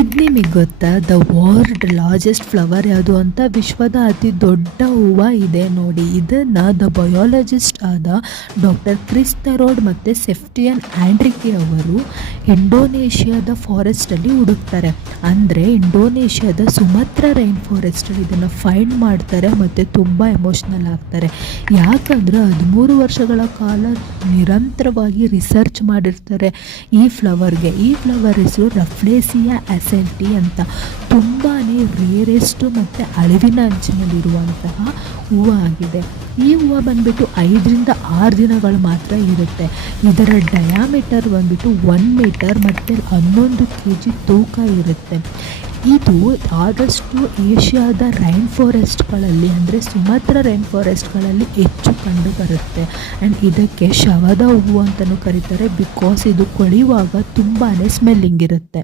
ಇದು ನಿಮಗೆ ಗೊತ್ತಾ, ದ ವರ್ಲ್ಡ್ ಲಾರ್ಜೆಸ್ಟ್ ಫ್ಲವರ್ ಯಾವುದು ಅಂತ? ವಿಶ್ವದ ಅತಿ ದೊಡ್ಡ ಹೂವು ಇದೆ ನೋಡಿ. ಇದನ್ನು ದ ಬಯಾಲಜಿಸ್ಟ್ ಆದ ಡಾಕ್ಟರ್ ಕ್ರಿಸ್ ಥರೋಡ್ ಮತ್ತು ಸೆಫ್ಟಿಯನ್ ಆಂಡ್ರಿಕೆ ಅವರು ಇಂಡೋನೇಷ್ಯಾದ ಫಾರೆಸ್ಟಲ್ಲಿ ಹುಡುಕ್ತಾರೆ. ಅಂದರೆ ಇಂಡೋನೇಷ್ಯಾದ ಸುಮತ್ರ ರೈನ್ ಫಾರೆಸ್ಟಲ್ಲಿ ಇದನ್ನು ಫೈಂಡ್ ಮಾಡ್ತಾರೆ ಮತ್ತು ತುಂಬ ಎಮೋಷ್ನಲ್ ಆಗ್ತಾರೆ. ಯಾಕಂದರೆ 13 ವರ್ಷಗಳ ಕಾಲ ನಿರಂತರವಾಗಿ ರಿಸರ್ಚ್ ಮಾಡಿರ್ತಾರೆ ಈ ಫ್ಲವರ್ಗೆ. ಈ ಫ್ಲವರ್ ಹೆಸರು ರಫ್ಲೇಸಿಯಾ ಅಸೆಲ್ಟಿ ಅಂತ. ತುಂಬಾ ರೇರೆಸ್ಟು ಮತ್ತು ಅಳಿವಿನ ಅಂಚಿನಲ್ಲಿರುವಂತಹ ಹೂವು ಆಗಿದೆ. ಈ ಹೂವು ಬಂದುಬಿಟ್ಟು 5ರಿಂದ 6 ದಿನಗಳು ಮಾತ್ರ ಇರುತ್ತೆ. ಇದರ ಡಯಾಮೀಟರ್ ಬಂದುಬಿಟ್ಟು 1 ಮೀಟರ್ ಮತ್ತು 11 kg ತೂಕ ಇರುತ್ತೆ. ಇದು ಆದಷ್ಟು ಏಷ್ಯಾದ ರೈನ್ ಫಾರೆಸ್ಟ್ಗಳಲ್ಲಿ ಅಂದರೆ ಸುಮತ್ರ ರೈನ್ ಫಾರೆಸ್ಟ್ಗಳಲ್ಲಿ ಹೆಚ್ಚು ಕಂಡು ಬರುತ್ತೆ. ಆ್ಯಂಡ್ ಇದಕ್ಕೆ ಶವದ ಹೂವು ಅಂತಲೂ ಕರೀತಾರೆ, ಬಿಕಾಸ್ ಇದು ಕೊಳೆಯುವಾಗ ತುಂಬಾ ಸ್ಮೆಲ್ಲಿಂಗ್ ಇರುತ್ತೆ.